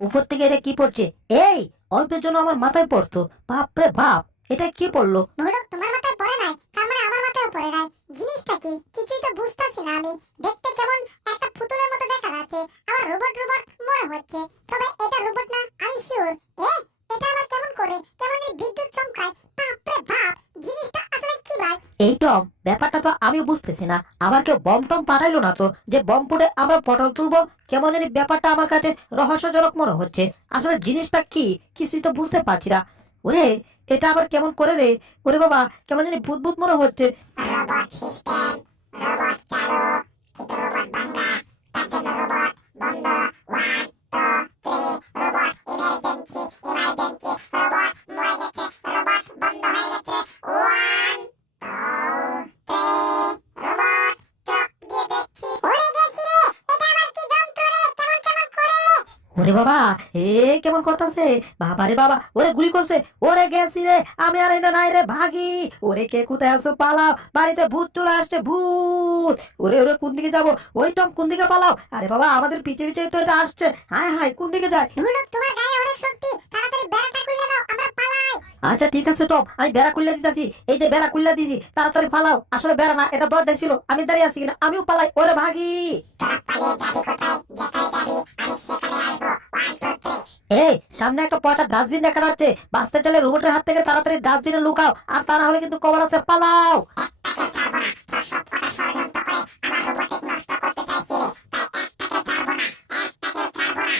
উপর থেকে এটা কি পড়ছে? এই অল্পের জন্য আমার মাথায় পড়তো, বাপরে বাপ, এটা কি পড়লো? ভুড়ক তোমার মাথায় পড়ে নাই, তার মানে আমার মাথায়ও পড়ে নাই। জিনিসটা কি কিছুই তো বুঝতাছি না আমি। দেখতে কেমন একটা পুতুলের মতো দেখা যাচ্ছে, আমার রোবট রোবট মনে হচ্ছে, তবে এটা রোবট না আমি শিওর। এ এটা আবার কেমন করে কেমন জানি বিদ্যুৎ চমকায়, বাপরে বাপ। জিনিসটা আসলে কি ভাই? এই টম, ব্যাপারটা তো আমি বুঝতেছি না। আবার কেউ বম টম পাঠাইলো না তো যে বম পুড়ে আমরা পটল তুলবো? কেমন জানি ব্যাপারটা আমার কাছে রহস্যজনক মনে হচ্ছে। আসলে জিনিসটা কি কিছুই তো বুঝতে পারছি না। ওরে, এটা আবার কেমন করে রে? ওরে বাবা, কেমন জানি ভূত ভূত মনে হচ্ছে। রোবট সিস্টেম, রোবট চালু, কিন্তু রোবট ভাঙা, তার জন্য রোবট বন্ধ। 1 2 3, রোবট ইমার্জেন্সি, ইমার্জেন্সি, রোবট মরে গেছে, রোবট বন্ধ হয়ে গেছে। 1 2 3, রোবট চোখ দিয়ে দেখছি উড়ে গেছি রে। এটা আবার কি যন্ত্র রে, কেমন কেমন করে? ওরে বাবা, এ কেমন করতেছে? বাবা রে বাবা, ওরে গুলি করছে। ওরে গেছি রে, আমি আর এটা নাই রে, ভাগি। ওরে কে কোথায় আছো, পালাও, বাড়িতে ভূত চলে আসছে, ভূত। ওরে ওরে, কোন দিকে যাবো? ওই টম, কোন দিকে পালাও? আরে বাবা, আমাদের পিছে পিছে তো এটা আসছে। হায় হায়, কোন দিকে যায়? ভুলক তোমার গায়ে অনেক শক্তি, তাড়াতাড়ি বেড়াটা খুলে দাও, আমরা পালাই। আচ্ছা ঠিক আছে টম, আমি বেড়া খুললা দিতেছি। এই যে বেড়া খুললা দিছি, তাড়াতাড়ি পালাও। আসলে বেড়া না, এটা দরজা ছিল, আমি দাঁড়িয়ে আছি কিনা, আমিও পালাই। ওরে ভাগি। তোরা পালিয়ে যাবি কোথায়? যেখানে যাবি আমি সেখানে আসবো। 1 2 3। এই সামনে একটা পচা ডাস্টবিন দেখা যাচ্ছে, বাঁচতে চলে রোবটের হাত থেকে তাড়াতাড়ি ডাস্টবিনে লুকাও, আর তা না হলে কিন্তু খবর আছে, পালাও। একটাকেও ছাড়বো না, তোর সবকটা ষড়যন্ত্র করে আমার রোবটিক নষ্ট করতে চাইছিলি, তাই একটাকেও ছাড়বো না, একটাকেও ছাড়বো না।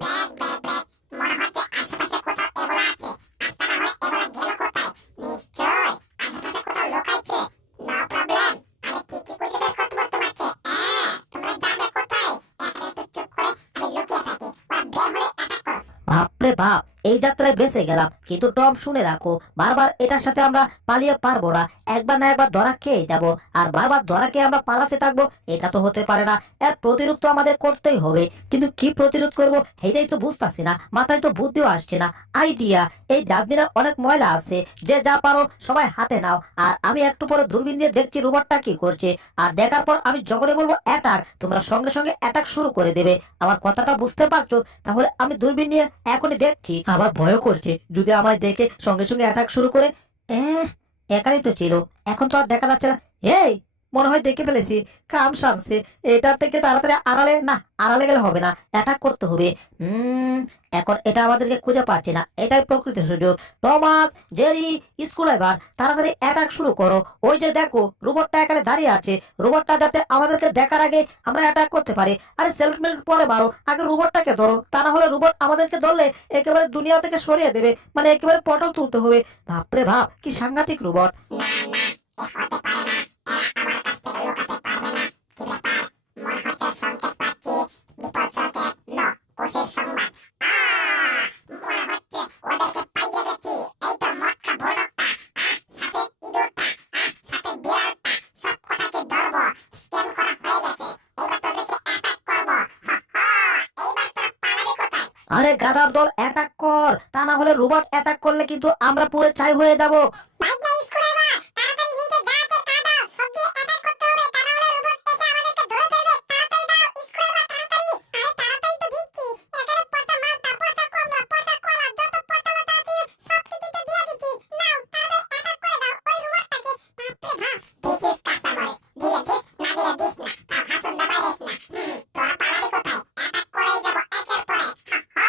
ব্যাগ ব্যাগ ব্যাগ, মনে হচ্ছে আশেপাশে কোথাও এগুলো আছে। আর তা না হলে এগুলো গেল কোথায়? নিশ্চয় আশেপাশে কোথাও লুকাইছে। নো প্রবলেম, আমি ঠিকই খুঁজে বের করতে পারবো তোমাকে। তোমরা যাবে কোথায়? এখানে একটু চুপ করে আমি লুকিয়ে থাকি, ওরা বের হলে অ্যাটাক করো। বাপরে বাপ, এই যাত্রায় বেঁচে গেলাম। কিন্তু টম শুনে রাখো, বারবার এটার সাথে আমরা পালিয়ে পারবো না। একবার না একবার ধরা খেয়ে যাব, আর বারবার ধরা খেয়ে আমরা পালাতে থাকবো, এটা তো হতে পারে না। এর প্রতিরোধ তো আমাদের করতেই হবে। কিন্তু কি প্রতিরোধ করব সেটাই তো বুঝতেছি না, মাথায় তো বুদ্ধিও আসছে না। আইডিয়া, এই ডাস্টবিনে অনেক ময়লা আছে, যে যা পারো সবাই হাতে নাও। আর আমি একটু পরে দূরবীন দিয়ে দেখছি রোবটটা কি করছে। আর দেখার পর আমি যখনই বলবো অ্যাটাক, তোমরা সঙ্গে সঙ্গে অ্যাটাক শুরু করে দেবে। আমার কথাটা বুঝতে পারছো? তাহলে আমি দূরবীন নিয়ে এখনই দেখছি। আবার ভয় করছে, যদি আমায় দেখে সঙ্গে সঙ্গে অ্যাটাক শুরু করে। একারই তো ছিল, এখন তো আর দেখা যাচ্ছে না। এই, মনে হয় দেখে ফেলেছি, কাম সারছে। এটার থেকে তাড়াতাড়ি আড়ালে, না আড়ালে গেলে হবে না, অ্যাটাক করতে হবে। এখন এটা আমাদেরকে খুঁজে পাচ্ছি না, এটাই প্রকৃত সুযোগ। টমাস, জেরি, স্কুল, এবার তাড়াতাড়ি অ্যাটাক শুরু করো। ওই যে দেখো রোবটটা এখানে দাঁড়িয়ে আছে, রোবটটা যাতে আমাদেরকে দেখার আগে আমরা অ্যাটাক করতে পারি। আরে সেলফ মিনিট পরে মারো, আগে রোবটটাকে ধরো, তা না হলে রোবট আমাদেরকে ধরলে একেবারে দুনিয়া থেকে সরিয়ে দেবে, মানে একেবারে পটল তুলতে হবে। বাপরে বাপ, কি সাংঘাতিক রোবট। না না, এ হতে পারে না, এরা আমার কাছ থেকে লুকাতে পারবে না। কি ব্যাপার? মনে হচ্ছে সংকেত পাচ্ছি, বিপদ সংকেত। নো, খুশির সংবাদ। মনে হচ্ছে ওদেরকে পাইয়ে গেছি। এই তো মটকা ভোলকটা, সাথে ইঁদুরটা, সাথে বিড়ালটা, সব কটাকে ধরবো। স্ক্যান করা হয়ে গেছে, এবার তোদেরকে অ্যাটাক করবো। হা হা, এইবার তোরা পালাবি কোথায়? আরে গাধার দল, অ্যাটাক কর, তা না হলে রোবট অ্যাটাক করলে কিন্তু আমরা পুরো ছাই হয়ে যাব। বাইক না স্কুলে বা, তাড়াতাড়ি নিচে যা আছে তা দাও, সব দিয়ে অ্যাটাক করতে হবে, তা না হলে রোবট এসে আমাদেরকে ধরে ফেলবে। তাড়াতাড়ি দাও স্কুলে বা, তাড়াতাড়ি। আরে তাড়াতাড়ি তো দিচ্ছি, এখানে পচা মালটা, পচা কমলা, পচা কলা, যত পচা লতা আছে সব কিছু তো দিয়ে দিচ্ছি। নাও তাড়াতাড়ি অ্যাটাক করে দাও ওই রোবটটাকে। বাপরে বাপ, দিস ইজ কাঁচামরিচ, দিলে দিস, না দিলে দিস না, তাও হাসুন দাবাই দিস না। তোরা পালাবি কোথায়? অ্যাটাক করেই যাবো একের পরে। হা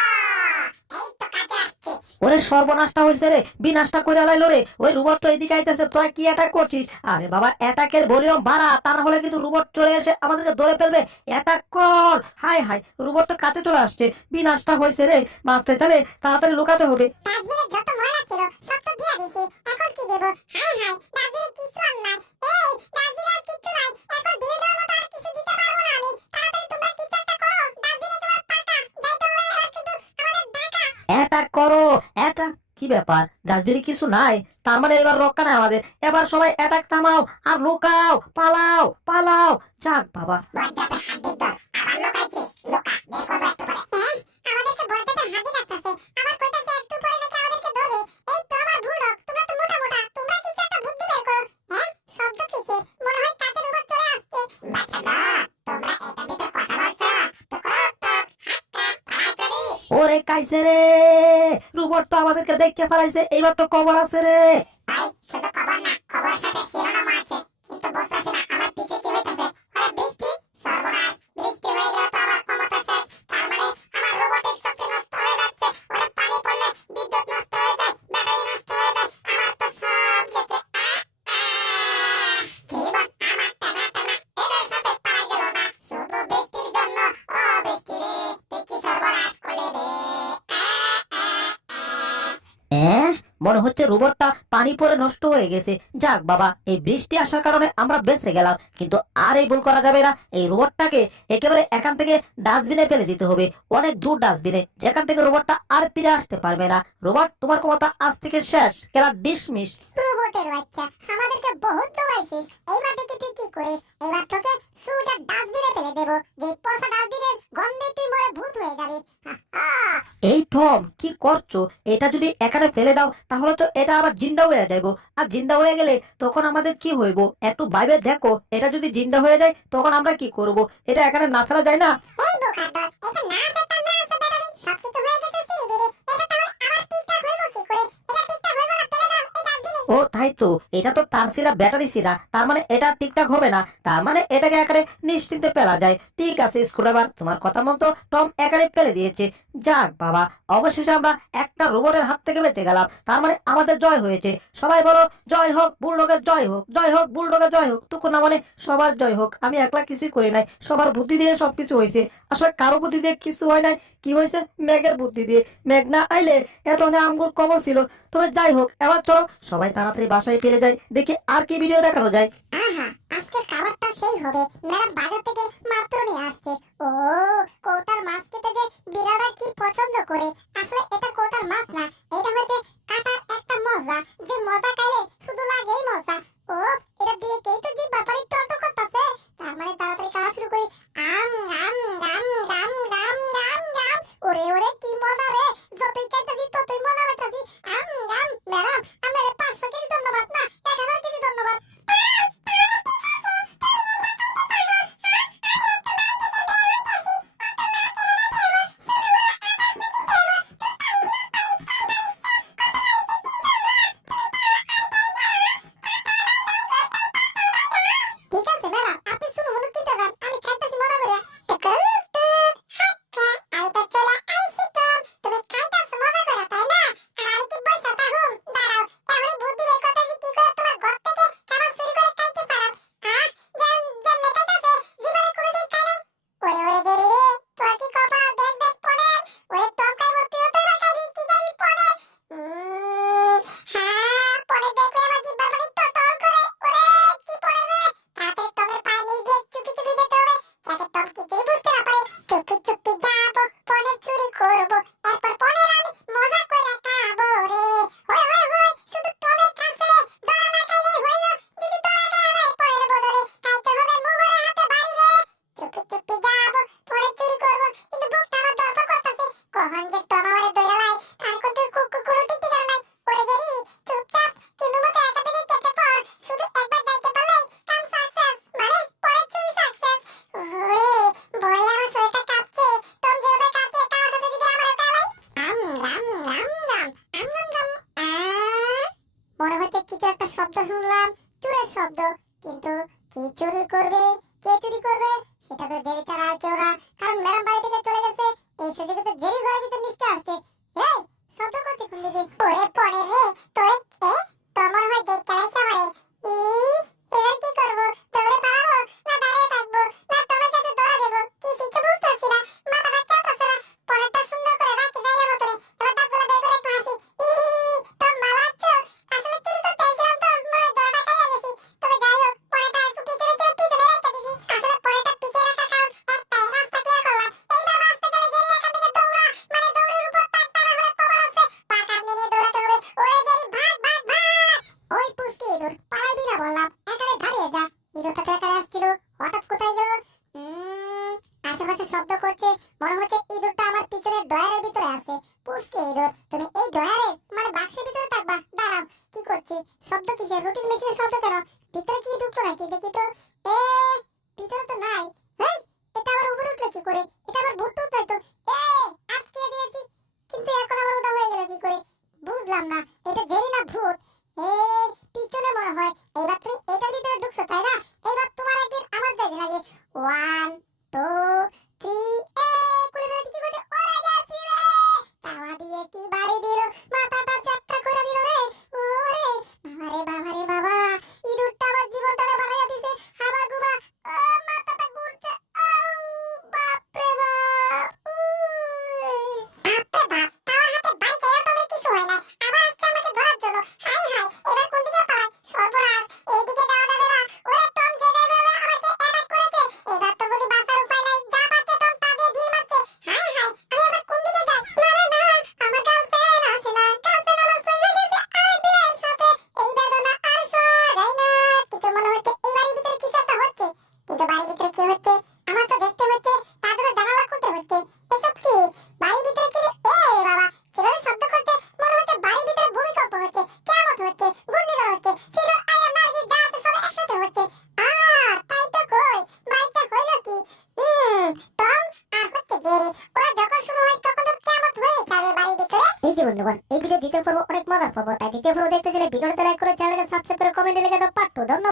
এই তো কাজে আসছে। ওরে সর্বনাশটা হয়েছে রে, বিনাশটা করে আলাইলো রে। ওই রোবট তো এদিকে আইতেছে, তোরা কি অ্যাটাক করছিস? আরে বাবা, অ্যাটাকের ভলিউম বাড়া, তা না হলে কিন্তু রোবট চলে এসে আমাদেরকে ধরে ফেলবে। অ্যাটাক কর। হাই হাই, রোবট তো কাছে চলে আসছে, বিনাশটা হয়েছে রে। বাঁচতে চাইলে তাড়াতাড়ি লুকাতে হবে। ডাস্টবিনে যত ময়লা ছিল সব তো দিয়ে দিছি, এখন কি দেবো? হাই হাই, ডাস্টবিনে কিছু আর নাই। এই ডাস্টবিনে আর কিছু নাই, এখন ঢিল দেওয়ার মতো আর কিছু দিতে পারবো না আমি। তাড়াতাড়ি তোমরা কিছু একটা করো, ডাস্টবিনে তোমার পাকা যাইতে হবে, এবার কিন্তু আমাদের ডাকা। অ্যাটাক করো, অ্যাটাক। কি ব্যাপার, ডাস্টবিনে কিছু নাই? তার মানে এবার রক্ষা নাই আমাদের। এবার সবাই অ্যাটাক থামাও, আর লুকাও, পালাও পালাও। যাক বাবা। বজ্জাতের হাড্ডির দল, আবার লুকাইছিস? লুকা, বের করবো একটু পরে। আমাদেরকে বজ্জাতের হাড্ডি ডাকতেছে, আবার কইতাছে একটু পরে নাকি আমাদেরকে ধরবে। এই তো আমার ভুড়ক, তোমরা তো মোটা মোটা, তোমরা কিছু একটা বুদ্ধি বের করো। শব্দ কিসে? মনে হয় কাছের উপর চলে আসছে। বাচ্চারা, তোমরা এটার ভিতর কথা বলছো? টুকরো টুক, হাক্কা, পাড়াচড়ি। ওরে কাইছে রে, রোবট তো আমাদেরকে দেখে ফেলাইছে, এইবার তো খবর আছে রে। ভাই শুধু খবর না, খবরের সাথে শিরোনামও আছে, কিন্তু বুঝতেছি না আমার পিছে কি হইতেছে। আরে বৃষ্টি, সর্বনাশ, বৃষ্টি হয়ে গেলে তো আমার ক্ষমতা শেষ। তার মানে আমার রোবোটিক শক্তি নষ্ট হয়ে যাচ্ছে। ওরে পানি পড়লে বিদ্যুৎ নষ্ট হয়ে যায়, ব্যাটারি নষ্ট হয়ে যায়, আমার তো সব গেছে। জীবন আমার টানা টানা, এদের সাথে পারা গেল না, শুধু বৃষ্টির জন্য। ও বৃষ্টি রে, তুই কি সর্বনাশ করলি রে। মনে হচ্ছে রোবটটা পানি পরে নষ্ট হয়ে গেছে। যাক বাবা, এই বৃষ্টি আসার কারণে আমরা বেঁচে গেলাম, কিন্তু আর এই ভুল করা যাবে না। এই রোবটটাকে একেবারে এখান থেকে ডাস্টবিনে ফেলে দিতে হবে, অনেক দূর ডাস্টবিনে, যেখান থেকে রোবটটা আর ফিরে আসতে পারবে না। রোবট, তোমার ক্ষমতা আজ থেকে শেষ, খেলা ডিসমিস। রোবটের বাচ্চা, আমাদেরকে বহুত দৌড়াইছিস, এইবার দেখি তুই কি করিস। এবার তোকে সোজা ডাস্টবিনে ফেলে দেবো, যে পচা ডাস্টবিনের গন্ধে তুই মরে ভূত হয়ে যাবি। এই টম, কি করছো? এটা যদি এখানে ফেলে দাও তাহলে তো এটা আবার জিন্দা হয়ে যাইবো, আর জিন্দা হয়ে গেলে তখন আমাদের কি হইব? একটু ভাইবে দেখো, এটা যদি জিন্দা হয়ে যায় তখন আমরা কি করব? এটা এখানে না ফেলা যায় না? এই বোকার দল, এটা না আছে তা না আছে ব্যাটারি সবকিছু হয়ে গেছে সিরিবিরি। এটা তাহলে আবার ঠিকঠাক হইব কি করে? এটা ঠিকঠাক হইব না, ফেলে দাও এই ডাস্টবিনে। ও তাই তো, এটা তো তার সিরা ব্যাটারি সিরা, তার মানে এটা ঠিকঠাক হবে না। তার মানে এটাকে এখানে নিশ্চিন্তে ফেলা যায়। ঠিক আছে স্ক্রুড্রাইভার, তোমার কথা মতো টম এখানে ফেলে দিয়েছে। যাক বাবা, অবশেষে আমরা একটা রোবটের হাত থেকে বেঁচে গেলাম। তার মানে আমাদের জয় হয়েছে। সবাই বলো জয় হোক বুলডগের, জয় হোক, জয় হোক বুলডগের, জয় হোক। তখন না মানে সবার জয় হোক। আমি একলা কিছুই করি নাই, সবার বুদ্ধি দিয়ে সবকিছু হয়েছে। আসলে কারো বুদ্ধি দিয়ে কিছু হয় নাই, কি হয়েছে? মেঘের বুদ্ধি দিয়ে। মেঘ না আইলে এত আমগুর কবর ছিল। তবে যাই হোক, এবার চলো সবাই তাড়াতাড়ি বাসায় ফিরে যাই, দেখি আর কি ভিডিও দেখানো যায়। আহা, আজকের খাবারটা সেই হবে। ম্যাডাম বাজার থেকে মাত্র নিয়ে আসছে। ও, কৌটার মাছ খেতে যে বিড়ালরা কি পছন্দ করে। আসলে এটা কৌটার মাছ না, এটা হচ্ছে কাটার একটা মজা, যে মজা খাইলে শুধু লাগেই মজা। ও, এটা দিয়ে কে তো জিভ বাপারি টলটল করতেছে। তার মানে তাড়াতাড়ি খাওয়া শুরু করি। আম আম আম আম আম আম আম, ওরে ওরে কি মজা রে, যতই খাইতেছি ততই মজা পাইতেছি। আম আম, ম্যাডাম আপনারে 500 কেজি ধন্যবাদ না, 1000 কেজি ধন্যবাদ। ঠিক আছে ম্যাডাম, আপনি শুনুন মনে কি দেন, আমি খাইতেছি মজা করে। আমি তো চলে আইছি তো, তুমি খাইতেছো মজা করে তাই না? আর আমি কি বইসা থাকুম? দাঁড়াও, এমনই বুদ্ধি বের করতেছি কি করে তোমার ঘর থেকে খাবার চুরি করে খাইতে পারো। যেমনে খাইতেছে জীবনে কোনোদিন খাই নাই। ওরে ওরে গেরি রে, তোর কি কপাল, দেখ দেখ পনের। ওরে টম খাইবো, তুইও তো এবার খাইবি, কি খাইবি পনের। হ্যাঁ, পনের দেখলে আমার জিভ বারবারই টলটল করে। ওরে কি পনের রে, তাড়াতাড়ি টমের পায়ের নিচ দিয়ে চুপি চুপি যেতে হবে, যাতে টম কিছুই বুঝতে না পারে। চুপি চুপি যাবো, পনের চুরি করবো, এরপর পনের আমি মজা করে খাবো রে। হয় হয় হয়, শুধু টমের কাছে ধরা না খাইলেই হইল, যদি ধরা খাওয়া যায় পনের বদলে খাইতে হবে মুগুরে হাতে বাড়ি রে। চুপি চুপি যাবো, পনের চুরি করবো, কিন্তু বুকটা আমার ধরপড় করতেছে, কখন যে টম আমারে ধরে লাই তার কিন্তু কোনো ঠিক ঠিকানা নাই। ওরে গেরি, চুপচাপ কিন্তু মতো একা থেকে কেটে পড়, শুধু একবার যাইতে পারলেই কাম সাকসেস, মানে পনের চুরি সাকসেস। ওরে ভয়ে আমার শরীরটা কাঁপছে, টম যেভাবে কাঁপছে তার সাথে যদি আমারও কাঁপাই। আম আম আম আম আম আম আম। মনে হচ্ছে কিছু একটা শব্দ শুনলাম, চুরের শব্দ, কিন্তু কি চুরি করবে, কে চুরি করবে সেটা তো জেরি ছাড়া আর কেউ না, কারণ ম্যাডাম বাড়ি থেকে চলে গেছে। এই সুযোগে তো জেরি ঘরের ভিতর নিশ্চয় আসছে। এই শব্দ করছে কোন দিকে? ওরে পড়ে রে, তোরে তোর মনে হয় দেখ চালাইছে আমারে। ই, এবার কি করবো? দৌড়ে পালাবো না দাঁড়িয়ে থাকবো না তোমার কাছে ধরা দেবো, কিছুই তো বুঝতেছি না, মাথাটা খেলতেছে না। পরেরটা সুন্দর করে রাখি জায়গা মতনে, এবার দাঁতগুলো বের করে একটু হাসি। ই, তোর মালা আছো, আসলে চুরি করতে এসেছিলাম তো মনে হয় ধরাটা খাইয়া গেছি। তবে যাই হোক, পরেরটা একটু পিছনে ছিল, পিছনে রেখে দিছি। আসলে পরেরটা পিছিয়ে রাখার কারণ একটাই, রাস্তা ক্লিয়ার করলাম। এইবার রাস্তা চলে জেরি এখান থেকে দৌড়া, মানে দৌড়ের উপর টাকটা না হলে কবর আছে, পা কাঁপনি নিয়ে দৌড়াতে হবে। ওরে জেরি ভাগ ভাগ ভাগ। ওই পুষ্টি ইঁদুর, পালাবি না বললাম, এখানে দাঁড়িয়ে যা। ইঁদুরটা তো এখানে আসছিল, হঠাৎ কোথায় গেল? আশেপাশে শব্দ করছে, মনে হচ্ছে ইঁদুরটা আমার পিছনের ডয়ারের ভিতরে আছে। পুষ্টি ইঁদুর, তুমি এই ডয়ারে মানে বাক্সের ভিতরে থাকবা। দাঁড়াও, কি করছি? শব্দ কিসের? রুটিন মেশিনের শব্দ কেন? ভিতরে কি ঢুকলো নাকি দেখি তো। এ, ভিতরে তো নাই। হেই, এটা আবার উপরে উঠলো কি করে? এটা আবার ভুট্টু তাই তো। এ, আটকে দিয়েছি। বুঝলাম না এটা জেরি না ভূত। এ পিছনে মনে হয়। এবার তুমি এটার ভিতরে ঢুকছো তাই না? এবার তোমার একদিন আমার যাইতে লাগে। 1 2 3 এ কুলে বেড়াতে কি করছে? ওরে গেছি রে। তাওয়া দিয়ে কি বাড়ি দিল, মাথাটা চ্যাপটা করে দিল রে। ওরে বাবা রে বাবা, ইঁদুরটা আমার জীবনটারে বানাইয়া দিছে। হাবা গুবা, ও মাথাটা ঘুরছে। আউ বাপ রে বাপ। বাপ রে বাপ, তাওয়ার হাতে বাড়ি খাইয়া তো কিছু হয় না। আবার আসছে আমাকে ধরার জন্য। হাই হাই, এবার কোন দিকে পালাই? সর্বনাশ, এইদিকে যাওয়া যাবে না। ওরে টম যে আমাকে অ্যাটাক করেছে। এবার তো বুঝি বাঁচার উপায় নাই। যা পাচ্ছে টম তা দিয়ে ঢিল মারছে। হাই হাই, আমি আবার কোন দিকে যাই? না রে না, আমার গার্লফ্রেন্ড আসে না। গার্লফ্রেন্ড আমার চলে গেছে আর বিয়ের সাথে। এই বেদনা আর সহ্য যায় না। কিন্তু মনে হচ্ছে এই বাড়ির ভিতরে কিছু একটা হচ্ছে। কিন্তু বাড়ির ভিতরে কি হচ্ছে আমার তো দেখতে হচ্ছে, তার জন্য জানালা খুলতে হচ্ছে। এসব কি? বাড়ির ভিতরে কি রে? এ বাবা, যেভাবে শব্দ করছে মনে হচ্ছে বাড়ির ভিতরে ভূমিকম্প হচ্ছে, কিয়ামত হচ্ছে, ঘূর্ণিঝড় হচ্ছে, সিলন আয়রন নার্গিস যা আছে সব একসাথে হচ্ছে। তাই তো কই, বাড়িটা হইলো কি? টম আর হচ্ছে জেরি, ওরা যখন শুরু হয় তখন তো কিয়ামত হয়ে যাবে বাড়ির ভিতরে। এই যে বন্ধুগণ, এই ভিডিও দ্বিতীয় পর্ব অনেক মজার পর্ব, তাই দ্বিতীয় পর্ব দেখতে চাইলে ভিডিওটা লাইক করে চ্যানেলকে সাবস্ক্রাইব করে কমেন্টে লিখে দাও পার্ট 2। ধন্যবাদ।